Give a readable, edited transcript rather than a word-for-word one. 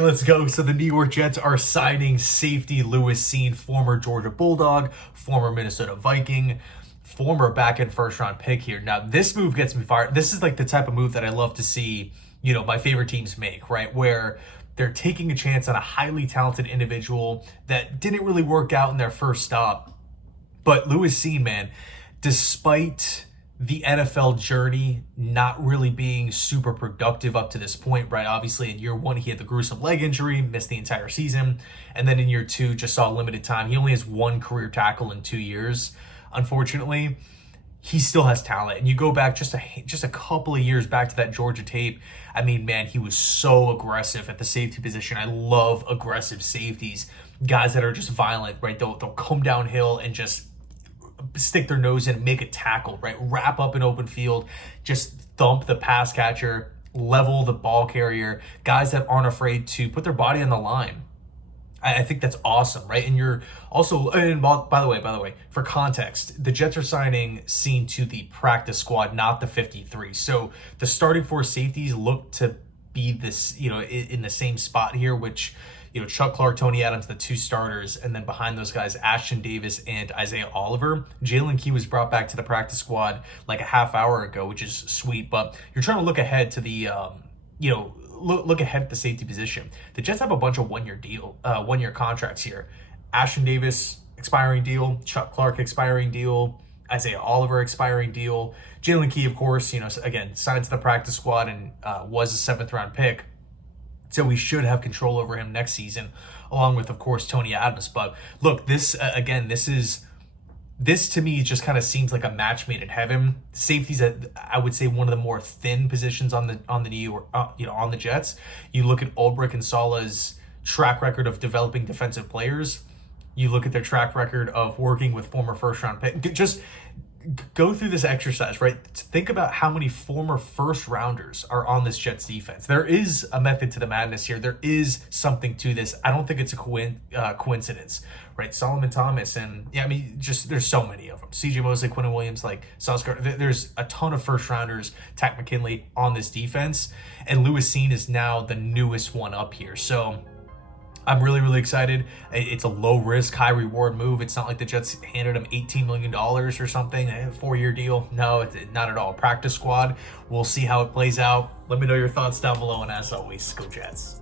Let's go. So the New York Jets are signing Safety Lewis Cine, former Georgia Bulldog, former Minnesota Viking, former back-end first-round pick here. Now, this move gets me fired. This is like the type of move that I love to see, my favorite teams make, right? Where they're taking a chance on a highly talented individual that didn't really work out in their first stop. But Lewis Cine, man, despite the NFL journey not really being super productive up to this point, right? Obviously, in year one, he had the gruesome leg injury, missed the entire season. And then in year two, just saw limited time. He only has one career tackle in 2 years. Unfortunately, he still has talent. And you go back just a couple of years back to that Georgia tape. I mean, man, he was so aggressive at the safety position. I love aggressive safeties, guys that are just violent, right? They'll come downhill and just stick their nose in, make a tackle, right? Wrap up an open field, just thump the pass catcher, level the ball carrier, guys that aren't afraid to put their body on the line. I think that's awesome, right? And you're also, and by the way, for context, the Jets are signing Cine to the practice squad, not the 53. So the starting four safeties look to be this, in the same spot here, which, Chuck Clark, Tony Adams, the two starters, and then behind those guys, Ashton Davis and Isaiah Oliver. Jalen Key was brought back to the practice squad like a half hour ago, which is sweet. But you're trying to look ahead to the, look ahead at the safety position. The Jets have a bunch of one-year contracts here. Ashton Davis, expiring deal. Chuck Clark, expiring deal. Isaiah Oliver, expiring deal. Jalen Key, of course, again, signed to the practice squad and was a 7th-round pick. So we should have control over him next season, along with, of course, Tony Adams. But look, this to me just kind of seems like a match made in heaven. Safety's, I would say, one of the more thin positions on the Jets. You look at Ulbrich and Salah's track record of developing defensive players. You look at their track record of working with former first-round pick. Just go through this exercise, right? Think about how many former first-rounders are on this Jets defense. There is a method to the madness here. There is something to this. I don't think it's a coincidence, right? Solomon Thomas and, there's so many of them. C.J. Mosley, Quinton Williams, Sauce Gardner. There's a ton of first-rounders, Takk McKinley, on this defense. And Lewis Cine is now the newest one up here. So I'm really, really excited. It's a low-risk, high-reward move. It's not like the Jets handed him $18 million or something, a 4-year deal. No, not at all. Practice squad. We'll see how it plays out. Let me know your thoughts down below, and as always, go Jets.